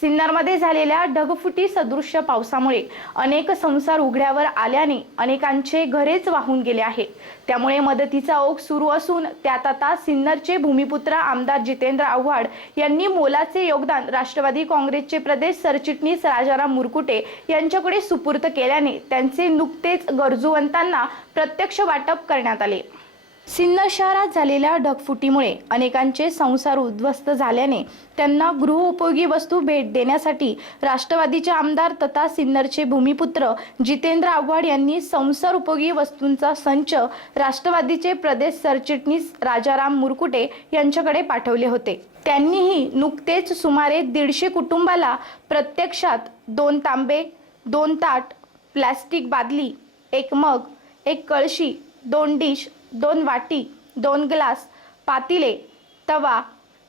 सिन्नरमध्ये झालेल्या ढगफुटी सदृश्य पावसामुळे अनेक संसार उघड्यावर आल्याने अनेकांचे घरेच वाहून गेले आहे. त्यामुळे मदतीचा ओघ सुरू असून त्यात आता सिन्नरचे भूमिपुत्र आमदार जितेंद्र आव्हाड यांनी मोलाचे योगदान राष्ट्रवादी काँग्रेसचे प्रदेश सरचिटणीस राजाराम मुरकुटे यांच्याकडे सुपूर्द केल्याने त्यांचे नुकतेच गरजूवंतांना प्रत्यक्ष वाटप करण्यात आले. सिन्नर शहरात झालेल्या ढगफुटीमुळे अनेकांचे संसार उद्ध्वस्त झाल्याने त्यांना गृहउपयोगी वस्तू भेट देण्यासाठी राष्ट्रवादीचे आमदार तथा सिन्नरचे भूमिपुत्र जितेंद्र आव्हाड यांनी संसार उपयोगी वस्तूंचा संच राष्ट्रवादीचे प्रदेश सरचिटणीस राजाराम मुरकुटे यांच्याकडे पाठवले होते. त्यांनीही नुकतेच सुमारे दीडशे कुटुंबाला प्रत्यक्षात दोन तांबे दोन ताट प्लॅस्टिक बादली एक मग एक कळशी दोन डिश दोन वाटी दोन ग्लास पातिले तवा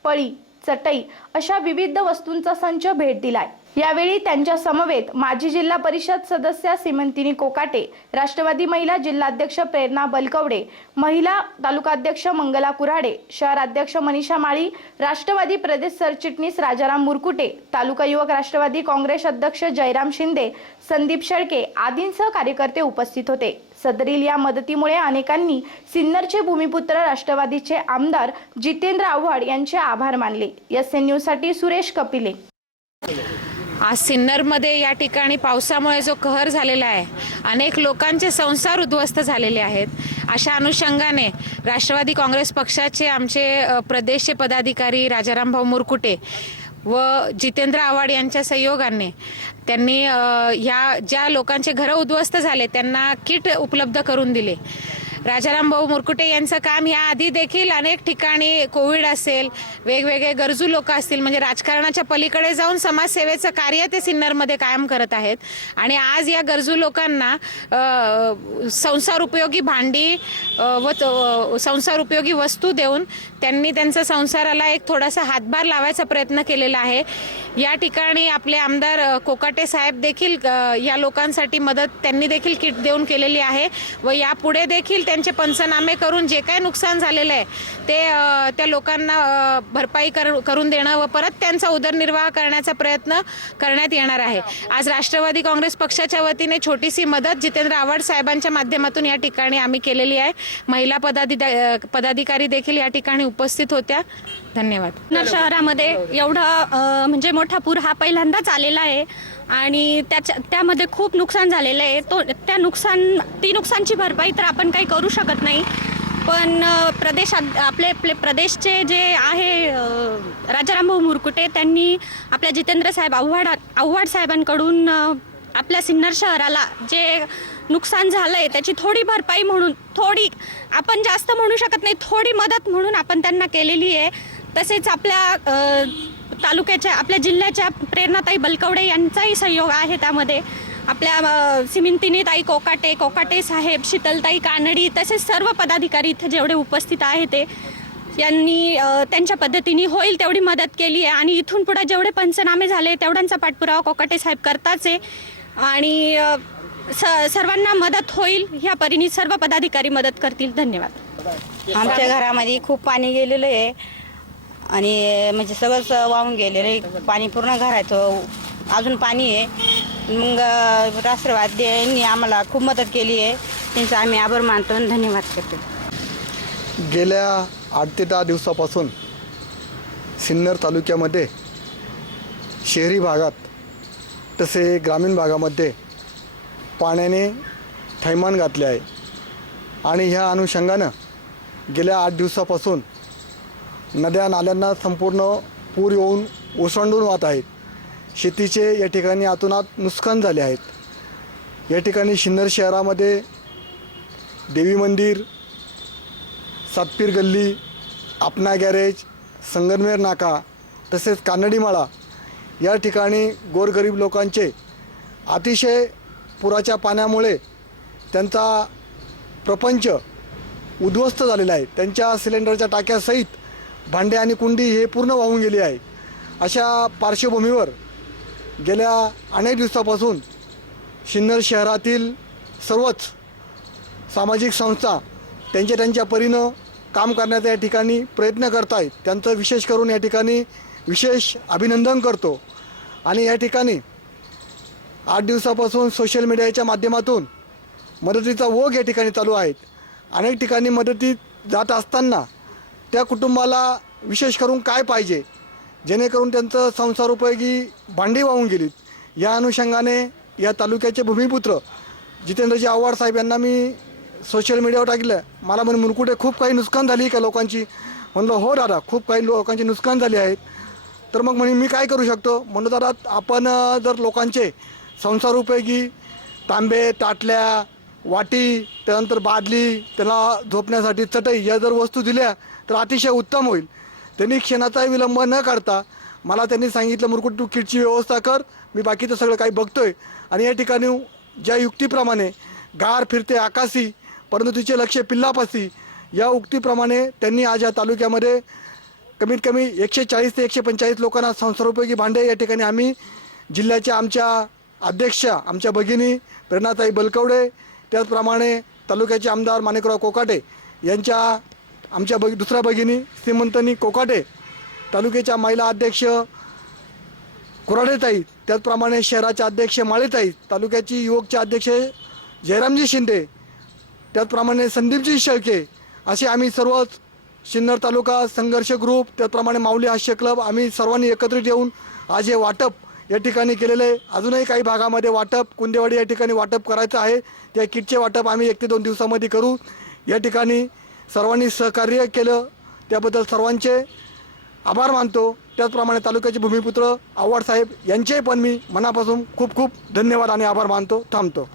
पळी चटई अशा विविध वस्तूंचा संच भेट दिलाय. यावेळी त्यांच्या समवेत माजी जिल्हा परिषद सदस्या सिमंतिनी कोकाटे राष्ट्रवादी महिला जिल्हाध्यक्ष प्रेरणा बलकवडे महिला तालुकाध्यक्ष मंगला कुऱ्हाडे शहराध्यक्ष मनीषा माळी राष्ट्रवादी प्रदेश सरचिटणीस राजाराम मुरकुटे तालुका युवक राष्ट्रवादी काँग्रेस अध्यक्ष जयराम शिंदे संदीप शेळके आदींसह कार्यकर्ते उपस्थित होते. सदरील या मदतीमुळे अनेकांनी सिन्नरचे भूमिपुत्र राष्ट्रवादीचे आमदार जितेंद्र आव्हाड यांचे आभार मानले. एस एन न्यूजसाठी सुरेश कपिले. आज सिन्नरमध्ये या ठिकाणी पावसामुळे जो कहर झालेला आहे अनेक लोकांचे संसार उद्ध्वस्त झालेले आहेत. अशा अनुषंगाने राष्ट्रवादी काँग्रेस पक्षाचे आमचे अ, प्रदेशचे पदाधिकारी राजारामभाऊ मुरकुटे व जितेंद्र आव्हाड यांच्या संयोगाने त्यांनी ह्या ज्या लोकांचे घरं उद्ध्वस्त झाले त्यांना किट उपलब्ध करून दिले. राजाराम भाऊ मुरकुटे यांचं काम या आधी देखील अनेक ठिकाणी कोविड असेल वेगवेगळे गरजू लोक असतील म्हणजे राजकारणाच्या पलीकडे जाऊन समाजसेवेचं कार्य ते सिन्नरमध्ये कायम करत आहेत. आणि आज या गरजू लोकांना संसार उपयोगी भांडी व त- संसार उपयोगी वस्तू देऊन त्यांनी त्यांचा संसाराला एक थोडासा हातभार लावायचा प्रयत्न केलेला आहे. या ठिकाणी आपले आमदार कोकाटे साहेब देखील या लोकांसाठी मदत त्यांनी देखील किट देऊन केलेली आहे. व यापुढे देखील त्यांचे पंचनामे करून जे काही नुकसान झालेलं आहे ते त्या लोकांना भरपाई कर- करून देणं व परत त्यांचा उदरनिर्वाह करण्याचा प्रयत्न करण्यात येणार आहे. आज राष्ट्रवादी काँग्रेस पक्षाच्या वतीने छोटीशी मदत जितेंद्र आव्हाड साहेबांच्या माध्यमातून या ठिकाणी आम्ही केलेली आहे. महिला पदाधिका पदाधिकारी देखील या ठिकाणी उपस्थित होत्या. धन्यवाद. सिन्नर शहरामध्ये एवढा म्हणजे मोठा पूर हा पहिल्यांदाच आलेला आहे आणि त्याच्या त्यामध्ये खूप नुकसान झालेलं आहे. तो त्या नुकसान ती नुकसानची भरपाई तर आपण काही करू शकत नाही. पण प्रदेशात आपले आपले प्रदेशचे जे आहे राजारामभाऊ मुरकुटे त्यांनी आपल्या जितेंद्र साहेब आव्हाड आव्हाड साहेबांकडून आपल्या सिन्नर शहराला जे नुकसान झालंय त्याची थोडी भरपाई म्हणून थोडी आपण जास्त म्हणू शकत नाही थोडी मदत म्हणून आपण त्यांना केलेली आहे. तसेच आपल्या तालुक्याच्या आपल्या जिल्ह्याच्या प्रेरणाताई बलकवडे यांचाही सहयोग आहे त्यामध्ये. आपल्या सिमिंतिनी ताई कोकाटे कोकाटे साहेब शीतलताई कानडी तसेच सर्व पदाधिकारी इथे जेवढे उपस्थित आहे ते यांनी त्यांच्या पद्धतीने होईल तेवढी मदत केली आहे. आणि इथून पुढे जेवढे पंचनामे झाले तेवढ्यांचा पाठपुरावा कोकाटे साहेब करताच आहे. आणि स सर्वांना मदत होईल ह्या परीने सर्व पदाधिकारी मदत करतील. धन्यवाद. आमच्या घरामध्ये खूप पाणी गेलेलं आहे. आणि म्हणजे सगळंच वाहून गेलेलं आहे. पाणी पूर्ण घराचं अजून पाणी आहे. मग राष्ट्रवादी यांनी आम्हाला खूप मदत केली आहे. त्यांचा आम्ही आभार मानतो आणि धन्यवाद करतो. गेल्या आठ ते दहा दिवसापासून सिन्नर तालुक्यामध्ये शहरी भागात तसे ग्रामीण भागामध्ये पाण्याने थैमान घातले आहे. आणि ह्या अनुषंगानं गेल्या आठ दिवसापासून नद्या नाल्यांना संपूर्ण पूर येऊन ओसंडून वाहत आहेत. शेतीचे या ठिकाणी आतोनात नुकसान झाले आहेत. या ठिकाणी सिन्नर शहरामध्ये देवी मंदिर सातपीर गल्ली आपना गॅरेज संगनमेर नाका तसेच कानडीमाळा या ठिकाणी गोरगरीब लोकांचे अतिशय पुराच्या पाण्यामुळे त्यांचा प्रपंच उद्ध्वस्त झालेला आहे. त्यांच्या सिलेंडरच्या टाक्यासहित भांडे आणि कुंडी हे पूर्ण वाहून गेली आहे. अशा पार्श्वभूमीवर गेल्या अनेक दिवसापासून सिन्नर शहरातील सर्वच सामाजिक संस्था त्यांच्या त्यांच्या परीनं काम करण्याचा या ठिकाणी प्रयत्न करत आहेत. त्यांचं विशेष करून या ठिकाणी विशेष अभिनंदन करतो. आणि या ठिकाणी आठ दिवसापासून सोशल मीडियाच्या माध्यमातून मदतीचा ओघ या ठिकाणी चालू आहेत. अनेक ठिकाणी मदतीत जात असताना त्या कुटुंबाला विशेष करून काय पाहिजे? जेणेकरून त्यांचं संसारोपयोगी भांडी वाहून गेलीत. या अनुषंगाने या तालुक्याचे भूमिपुत्र जितेंद्रजी आव्हाड साहेब यांना मी सोशल मीडियावर टाकलं मला म्हणे मुरकुटे खूप काही नुकसान झाली का लोकांची? म्हणलं हो दादा खूप काही लोकांची नुकसान झाली आहेत तर मग म्हणे मी काय करू शकतो? म्हणलं दादा आपण जर लोकांचे संसार उपयोगी तांबे ताटल्या वाटी त्यानंतर बादली त्याला झोपण्यासाठी चटई या जर वस्तू दिल्या तर अतिशय उत्तम होईल. त्यांनी क्षणाचाही विलंब न करता मला त्यांनी सांगितलं मुरकुट तू किटची व्यवस्था कर मी बाकीचं सगळं काही बघतोय. आणि या ठिकाणी ज्या युक्तीप्रमाणे गार फिरते आकाशी परंतु तिचे लक्ष पिल्लापासी या उक्तीप्रमाणे त्यांनी आज या तालुक्यामध्ये कमीत कमी एकशे चाळीस ते एकशे पंचेचाळीस लोकांना संसारोपयोगी भांडे या ठिकाणी आम्ही जिल्ह्याच्या आमच्या अध्यक्षा आमच्या भगिनी प्रेरणाताई बलकवडे त्याचप्रमाणे तालुक्याचे आमदार माणिकराव कोकाटे यांच्या आमच्या बग दुसऱ्या भगिनी श्रीमंतनी कोकाटे तालुक्याच्या महिला अध्यक्ष कुराडेताई त्याचप्रमाणे शहराचे अध्यक्ष माळेताई तालुक्याची युवकचे अध्यक्ष जयरामजी शिंदे त्याचप्रमाणे संदीपजी शेळके असे आम्ही सर्वच सिन्नर तालुका संघर्ष ग्रुप त्याचप्रमाणे माऊली हास्य क्लब आम्ही सर्वांनी एकत्रित येऊन आज हे वाटप या ठिकाणी केलेलं आहे. अजूनही काही भागामध्ये वाटप कुंदेवाडी या ठिकाणी वाटप करायचं आहे. त्या किटचे वाटप आम्ही एक ते दोन दिवसामध्ये करू. या ठिकाणी सर्वांनी सहकार्य केलं. त्याबद्दल सर्वांचे आभार मानतो. त्याचप्रमाणे तालुक्याचे भूमिपुत्र आव्हाड साहेब यांचेही पण मी मनापासून खूप खूप धन्यवाद आणि आभार मानतो थांबतो.